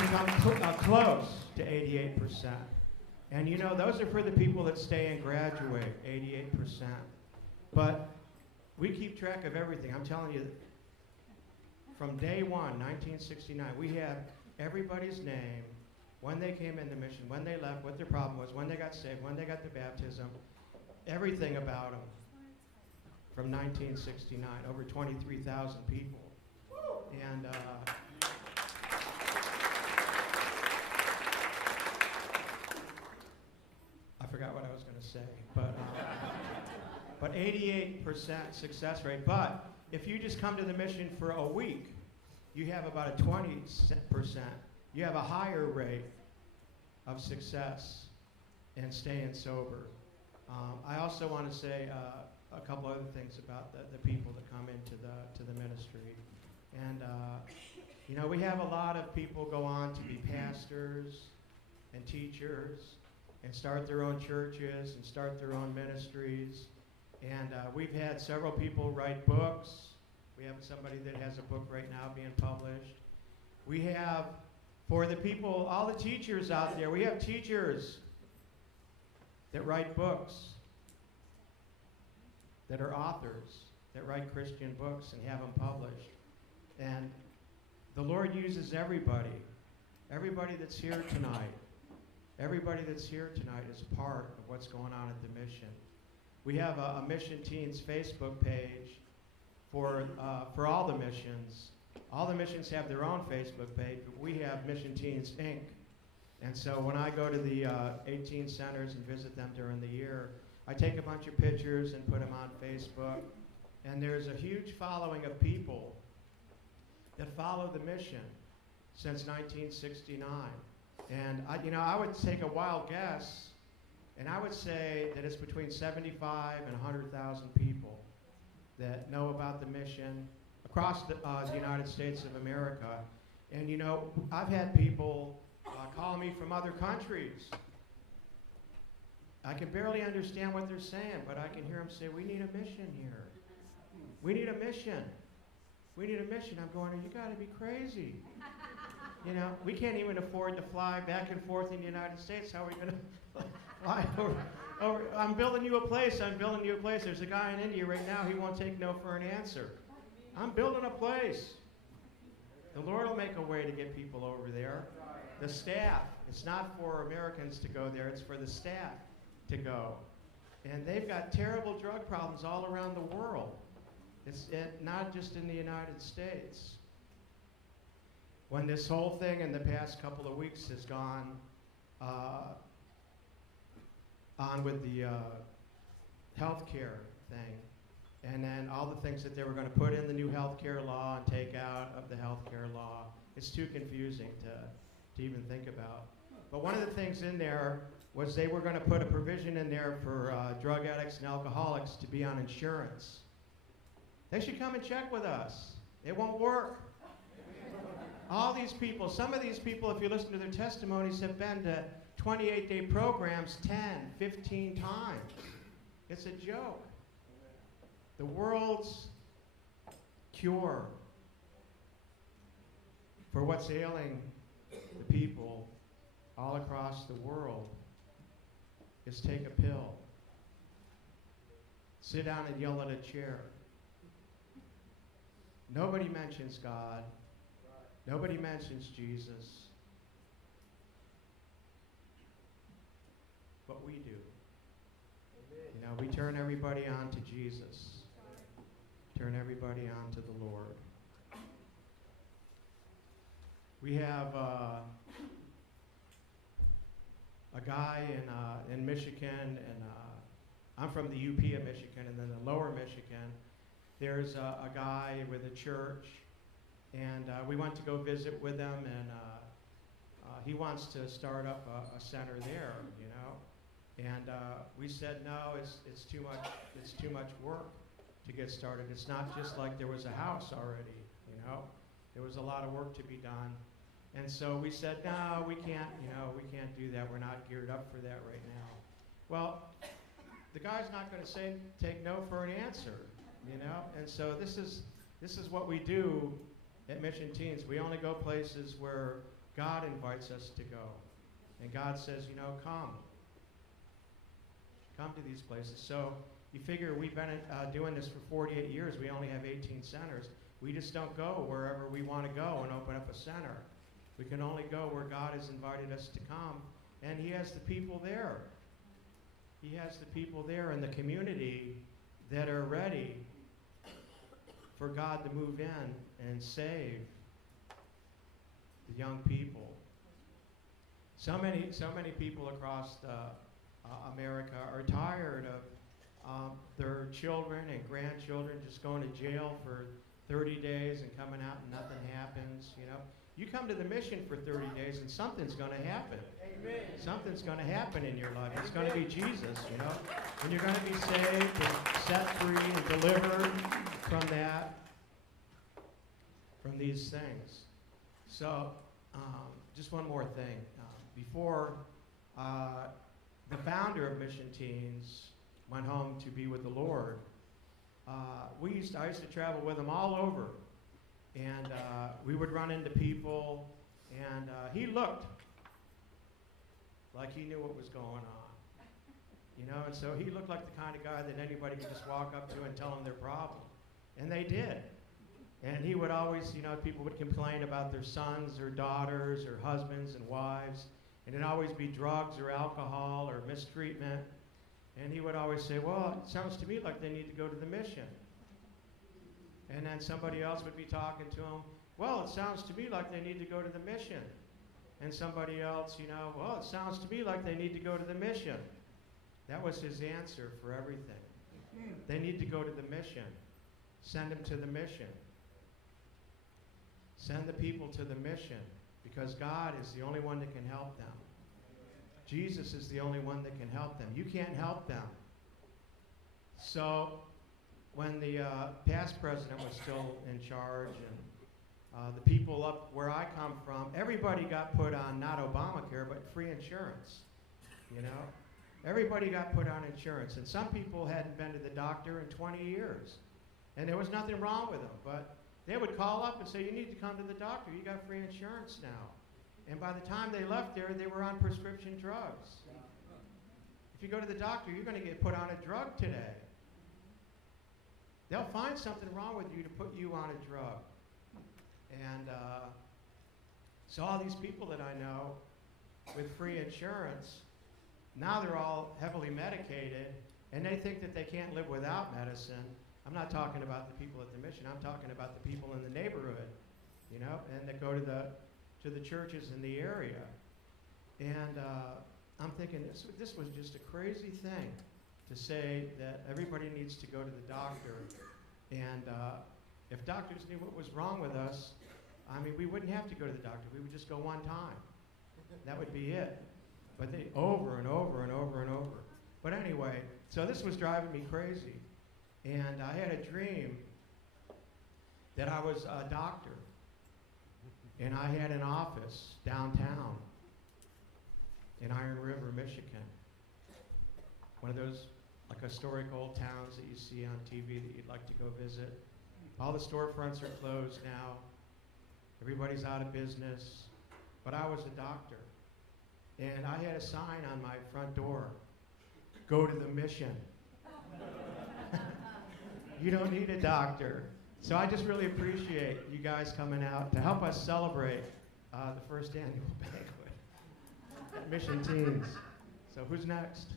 to come close to 88%. And you know, those are for the people that stay and graduate, 88%. But we keep track of everything. I'm telling you, from day one, 1969, we have everybody's name, when they came into mission, when they left, what their problem was, when they got saved, when they got the baptism, everything about them. From 1969, over 23,000 people. And I forgot what I was going to say, but 88% success rate. But if you just come to the mission for a week, you have about a 20%. You have a higher rate of success and staying sober. I also want to say a couple other things about the people that come into the ministry. And you know, we have a lot of people go on to be pastors and teachers and start their own churches and start their own ministries. And we've had several people write books. We have somebody that has a book right now being published. We have, for the people, all the teachers out there, we have teachers that write books, that are authors, that write Christian books and have them published. And the Lord uses everybody. Everybody that's here tonight. Everybody that's here tonight is part of what's going on at the mission. We have a Mission Teens Facebook page for all the missions. All the missions have their own Facebook page, but we have Mission Teens Inc. And so when I go to the 18 centers and visit them during the year, I take a bunch of pictures and put them on Facebook. And there's a huge following of people that follow the mission since 1969. And I would take a wild guess, and I would say that it's between 75 and 100,000 people that know about the mission across the United States of America. And you know, I've had people call me from other countries. I can barely understand what they're saying, but I can hear them say, "We need a mission here. We need a mission. We need a mission." I'm going, "You got to be crazy. You know, we can't even afford to fly back and forth in the United States. How are we going to fly over? I'm building you a place. I'm building you a place. There's a guy in India right now. He won't take no for an answer. I'm building a place. The Lord will make a way to get people over there. The staff. It's not for Americans to go there. It's for the staff to go. And they've got terrible drug problems all around the world. It's not just in the United States. When this whole thing in the past couple of weeks has gone on with the health care thing, and then all the things that they were going to put in the new health care law and take out of the health care law, it's too confusing to even think about. But one of the things in there was they were going to put a provision in there for drug addicts and alcoholics to be on insurance. They should come and check with us. It won't work. All these people, some of these people, if you listen to their testimonies, have been to 28-day programs 10, 15 times. It's a joke. The world's cure for what's ailing the people all across the world is take a pill. Sit down and yell at a chair. Nobody mentions God. Nobody mentions Jesus. But we do. You know, we turn everybody on to Jesus. Turn everybody on to the Lord. We have a guy in Michigan, and I'm from the UP of Michigan, and then the lower Michigan. There's a guy with a church, and we went to go visit with him, and he wants to start up a center there, you know. And we said, no, it's too much work to get started. It's not just like there was a house already, you know. There was a lot of work to be done. And so we said, no, we can't do that. We're not geared up for that right now. Well, the guy's not going to take no for an answer, you know. And so this is what we do at Mission Teens. We only go places where God invites us to go. And God says, you know, come. Come to these places. So you figure we've been doing this for 48 years. We only have 18 centers. We just don't go wherever we want to go and open up a center. We can only go where God has invited us to come. And he has the people there. He has the people there in the community that are ready for God to move in and save the young people. So many people across America are tired of their children and grandchildren just going to jail for 30 days and coming out and nothing happens. You know, you come to the mission for 30 days and something's going to happen. Amen. Something's going to happen in your life. It's going to be Jesus, you know. And you're going to be saved and set free and delivered from that, from these things. So, just one more thing. Before the founder of Mission Teens went home to be with the Lord, I used to travel with him all over. And we would run into people, and he looked like he knew what was going on. You know, and so he looked like the kind of guy that anybody could just walk up to and tell them their problem. And they did. And he would always, you know, people would complain about their sons or daughters or husbands and wives. And it'd always be drugs or alcohol or mistreatment. And he would always say, well, it sounds to me like they need to go to the mission. And then somebody else would be talking to him, well, it sounds to me like they need to go to the mission. And somebody else, you know, well, it sounds to me like they need to go to the mission. That was his answer for everything. They need to go to the mission. Send them to the mission. Send the people to the mission, because God is the only one that can help them. Jesus is the only one that can help them. You can't help them. So when the past president was still in charge, and the people up where I come from, everybody got put on not Obamacare, but free insurance, you know? Everybody got put on insurance, and some people hadn't been to the doctor in 20 years. And there was nothing wrong with them, but they would call up and say, you need to come to the doctor. You got free insurance now. And by the time they left there, they were on prescription drugs. If you go to the doctor, you're going to get put on a drug today. They'll find something wrong with you to put you on a drug. And so all these people that I know with free insurance, now they're all heavily medicated, and they think that they can't live without medicine. I'm not talking about the people at the mission. I'm talking about the people in the neighborhood, you know, and that go to the churches in the area. And I'm thinking this was just a crazy thing to say that everybody needs to go to the doctor. And if doctors knew what was wrong with us, I mean, we wouldn't have to go to the doctor. We would just go one time. That would be it. But they over and over and over and over. But anyway, so this was driving me crazy. And I had a dream that I was a doctor. And I had an office downtown in Iron River, Michigan. One of those like historic old towns that you see on TV that you'd like to go visit. All the storefronts are closed now. Everybody's out of business. But I was a doctor. And I had a sign on my front door, go to the mission. You don't need a doctor. So I just really appreciate you guys coming out to help us celebrate the first annual banquet at Mission Teens. So who's next?